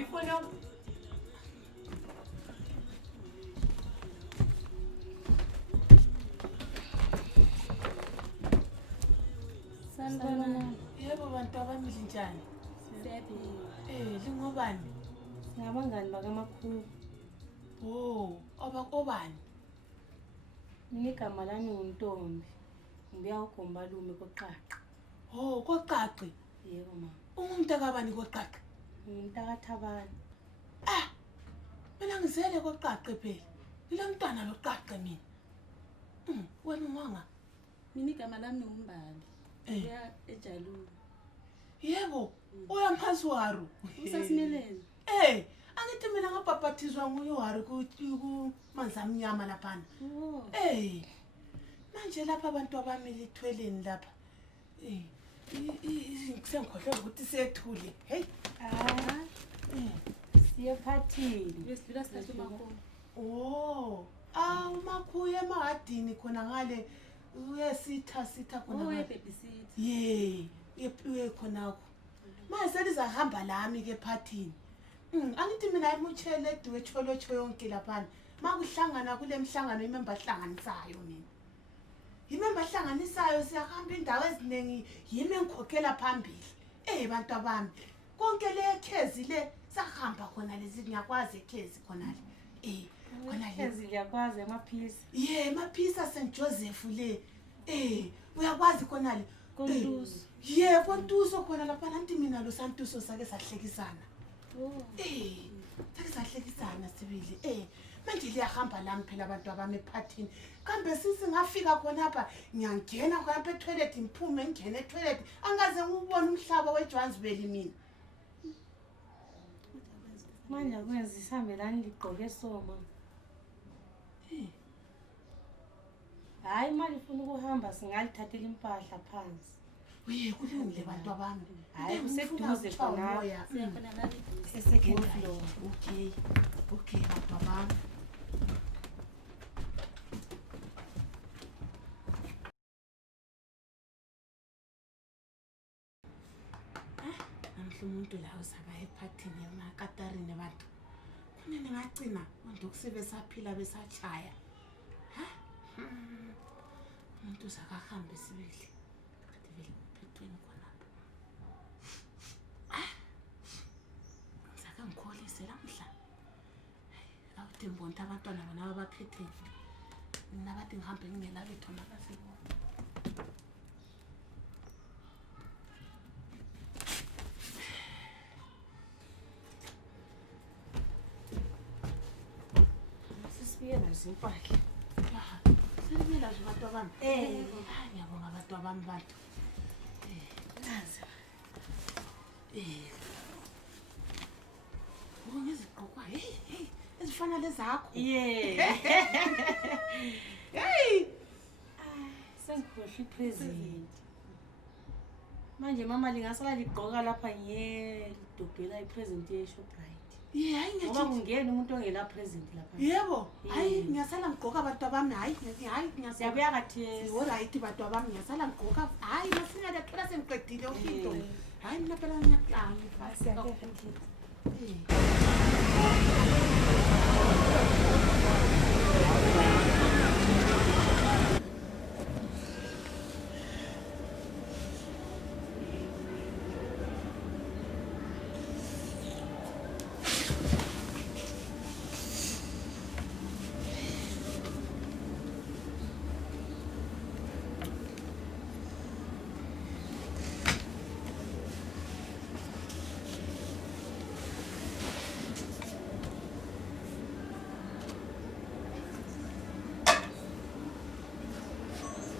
bamba ifoni yakho. Sanibona. Yebo bantu abamile njani? Siyaphila. Lingobani? Ngabangani bakamakhulu. Oh, obani? Mina igama lami nguNtombi. Ngibuya uGombalume koQaqa. Oh, koQaqi. Yebo ma. Ungumntakabani koQaqi? NgumntakaThabani. Mina ngizele koQaqi phela. Ngilomntwana loQaqi mina. Wena unganga? Mina igama lami uMbali. Ngiya eJalulu. Yebo, uyamphaziwaru. Usasimelele. Angithi mina ngabhabhathizwa nguYohari ku manzi amnyama laphana. Oh. Manje lapha abantu abamile ithweleni lapha. Sengikhohlwe ukuthi sethule. Hey. Siyephathile. Besidlula sithatha umakhono. Oh, umakhuya emahadini khona ngale uyesitha khona. Oh, babysit. Uye khonako. Manje selizahamba lami ke ephathini. Angithi mina imuchele ediwe cholocho yonke laphana. Makuhlangana kule mhlangano imember hlanganisayo mina. Imember hlanganisayo siyahamba indawo eziningi yimi engikhokhela phambili. Bantu abami. Konke le khezi le sahamba khona lezi ngiyakwazi ekhezi khona le. Khona le. Khezi ngiyakwazi amaphisi. Maphisa St Joseph le. Uyakwazi khona le. Kontuso. Kontuso khona lapha nanti mina lo Santuso sake sahlekisana. Sake sahlekisana sibili. Manje liyahamba lami phela abantu abami ephathini. Kambe sisi ngafika khona apha ngiyangena khona apha etoilet ngiphume ngene etoilet angaze ngubone umhlaba weJohannesburg mina. Manje akwenza isihambelani ligqoke soma. Hayi mali ufuna ukuhamba singalithathela impahla phansi. Kulungile bantu abami. Hayi kuseduze khona. Siyakhona la eduze. Second floor. Okay bantu abami. Namhla umuntu la usaba ephathini eMakatarine bantu. Kunene ngagcina ndokusi besaphila besachaya. Umuntu usakahamba sibili. Vele uphethweni khona. Saka ngikholise lamhla. Awuthi mbonta abantwana bona abaphetheni. Mina bathi ngihambe ngingela bethu makasibona. Sisibuye nazo impahla. Selibela nje abantu abami. Ngiyabonga abantu abami bantu. Nazi. Ngizigqoka ezifana lezakho. Sengikhohle ipresent. Manje mama lingasala ligqoka lapha ngiyedodela ipresent yeShoprite. Ngoba kungena umuntu ongela present lapha. Yebo, hayi ngiyasala ngigqoka abantu abami, hayi ngiyasala. Siyabuya kathesi. Alright bantu abami ngiyasala ngigqoka. Hayi masinyane thola sengiqedile into. Hayi mina phela ngiyahlanga. Siyabuya.